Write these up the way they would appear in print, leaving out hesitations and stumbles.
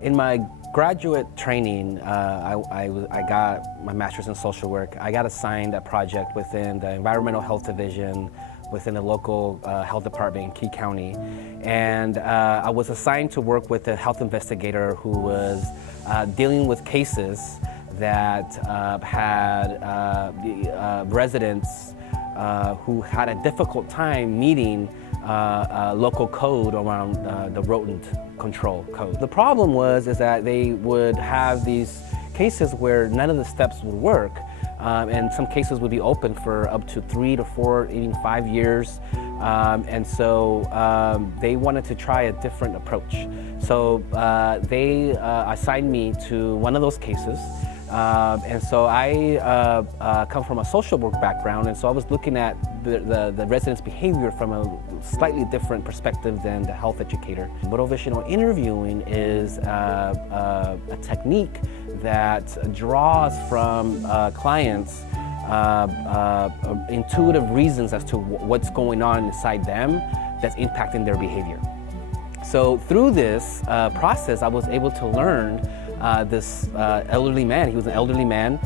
In my graduate training, I got my master's in social work. I got assigned a project within the environmental health division within the local health department in Key County. And I was assigned to work with a health investigator who was dealing with cases that had residents who had a difficult time meeting local code around the rodent control code. The problem was that they would have these cases where none of the steps would work, and some cases would be open for up to 3 to 4, even 5 years. And so they wanted to try a different approach. So they assigned me to one of those cases. And so I come from a social work background, and so I was looking at the residents' behavior from a slightly different perspective than the health educator. Motivational interviewing is a technique that draws from clients intuitive reasons as to what's going on inside them that's impacting their behavior. So through this process, I was able to learn this elderly man. He was an elderly man,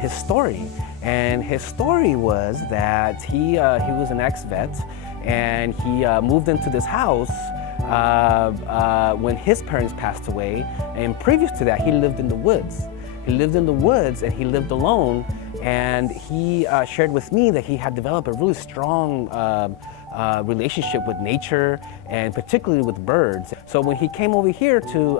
his story. And his story was that he was an ex-vet, and he moved into this house when his parents passed away. And previous to that, he lived in the woods. He lived in the woods and he lived alone. And he shared with me that he had developed a really strong relationship with nature, and particularly with birds. So when he came over here to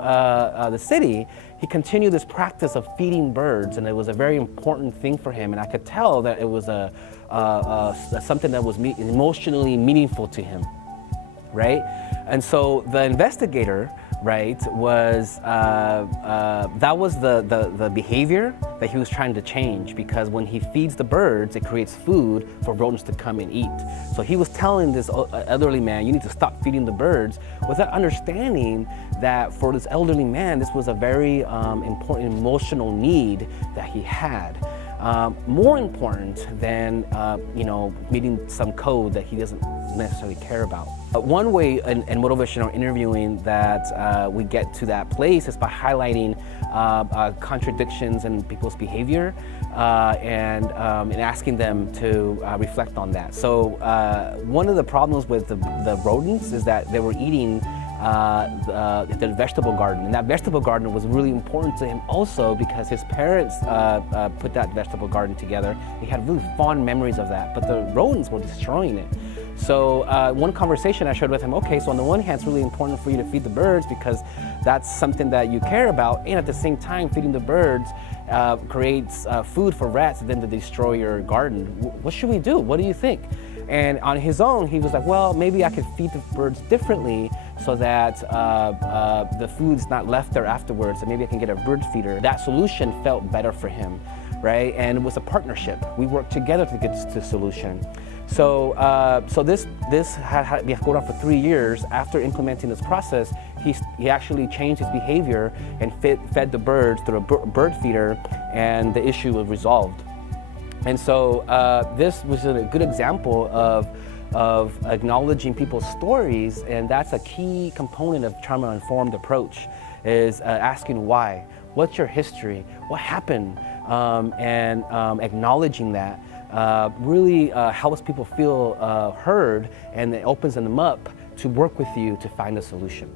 the city, he continued this practice of feeding birds, and it was a very important thing for him. And I could tell that it was something that was emotionally meaningful to him, right? And so the investigator, right, was that was the behavior that he was trying to change, because when he feeds the birds, it creates food for rodents to come and eat. So he was telling this elderly man, you need to stop feeding the birds, without understanding that for this elderly man, this was a very important emotional need that he had. More important than meeting some code that he doesn't necessarily care about. One way in motivational interviewing that we get to that place is by highlighting contradictions in people's behavior and asking them to reflect on that. So one of the problems with the rodents is that they were eating the vegetable garden, and that vegetable garden was really important to him also because his parents put that vegetable garden together. He had really fond memories of that, but the rodents were destroying it. So one conversation I shared with him, okay, so on the one hand, it's really important for you to feed the birds because that's something that you care about, and at the same time, feeding the birds creates food for rats and then to destroy your garden. What should we do? What do you think? And on his own, he was like, well, maybe I could feed the birds differently so that the food's not left there afterwards, and maybe I can get a bird feeder. That solution felt better for him, right? And it was a partnership. We worked together to get to the solution. So, this had been going on for 3 years. After implementing this process, he actually changed his behavior and fed the birds through a bird feeder, and the issue was resolved. And so this was a good example of acknowledging people's stories, and that's a key component of trauma-informed approach, is asking why. What's your history? What happened? And acknowledging that really helps people feel heard, and it opens them up to work with you to find a solution.